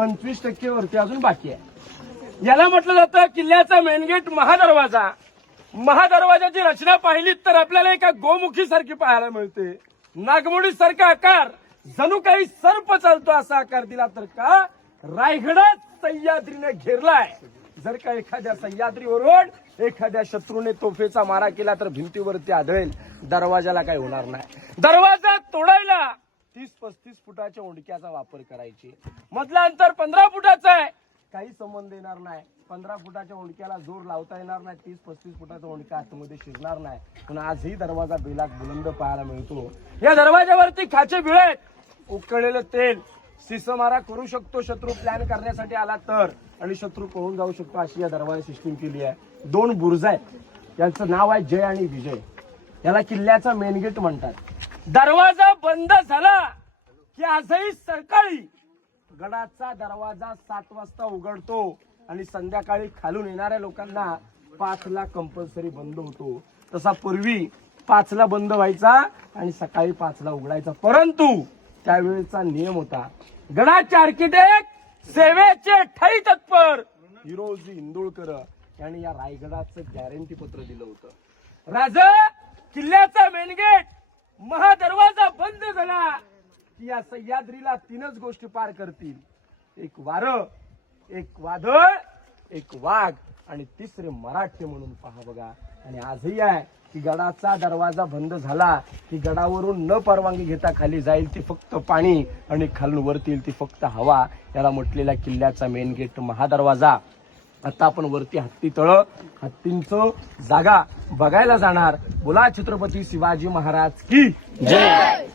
25% वरती अजून बाकी आहे। याला म्हटलं जातं किल्ल्याचा मेन गेट महादरवाजा। महादरवाजाची रचना पाहिली तर आपल्याला एका गोमुखी सारखी पाहायला मिळते। नागमोडी सारखा आकार, जणू काही सर्प चालतो असा आकार दिला तर का रायगडात सह्याद्रीने घेरलाय। जर का एखाद्या सह्याद्रीवरून एखाद्या शत्रूने तोफेचा मारा केला तर भिंतीवरती आढळेल, दरवाजाला काही होणार नाही। दरवाजा तोडायला 30-35 फुटाच्या ओंडक्याचा वापर करायचे। मधला अंतर 15 फुटाचा आहे, काही संबंध येणार नाही। 15 फुटाच्या ओंडक्याला जोर लावता येणार नाही, 30-35 फुटाचा ओंडका आतमध्ये शिरणार नाही। पण आजही दरवाजा बेलाक बुलंद पाहायला मिळतो। या दरवाजावरती खाचे बिळे, उकळलेलं तेल, सिसमारा करू शकतो शत्रू प्लॅन करण्यासाठी आला तर, आणि शत्रू पळून जाऊ शकतो अशी या दरवाजा सिस्टीम केली आहे। 2 बुर्ज आहेत, यांचं नाव आहे जय आणि विजय। याला किल्ल्याचा मेन गेट म्हणतात। दरवाजा बंद झाला की आजही सकाळी गडाचा दरवाजा 7 वाजता उघडतो आणि संध्याकाळी खालून येणाऱ्या लोकांना 5ला कंपल्सरी बंद होतो। तसा पूर्वी 5ला बंद व्हायचा आणि सकाळी 5ला उघडायचा, परंतु त्यावेळेचा नियम होता। गडाचे आर्किटेक्ट सेवेचे ठाई तत्पर हिरोजी इंदुळकर यांनी या रायगडाचं गॅरंटी पत्र दिलं होतं। राजा किल्ल्याचा मेन गेट महादरवाजा बंद झाला की या सह्याद्रीला 3च गोष्टी पार करतील, एक वारं, एक वादळ, एक वाघ आणि तिसरे मराठे म्हणून पहा बघा। आणि आजही आहे की गडाचा दरवाजा बंद झाला की गडावरून न परवानगी घेता खाली जाईल ती फक्त पाणी आणि खालून वरती येईल ती फक्त हवा। याला म्हटलेला किल्ल्याचा मेन गेट महादरवाजा। आता आपण वरती हत्तीतळं, हत्तींचं जागा बघायला जाणार। बोला छत्रपती शिवाजी महाराज की जय।